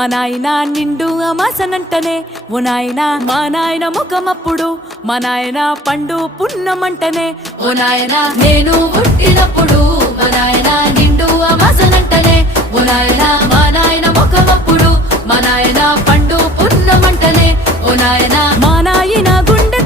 మా నాయన నిండు అమాసనంటనే ఓ నాయన మా నాయన ముఖమప్పుడు మా నాయన పండు పున్నమంటనే ఓ నాయన నేను పుట్టినప్పుడు మా నాయన నిండు అమాసనంటనే ఓ నాయన మా నాయన ముఖమప్పుడు మా నాయన పండు పున్నమంటనే ఓ నాయన మా నాయన గుండె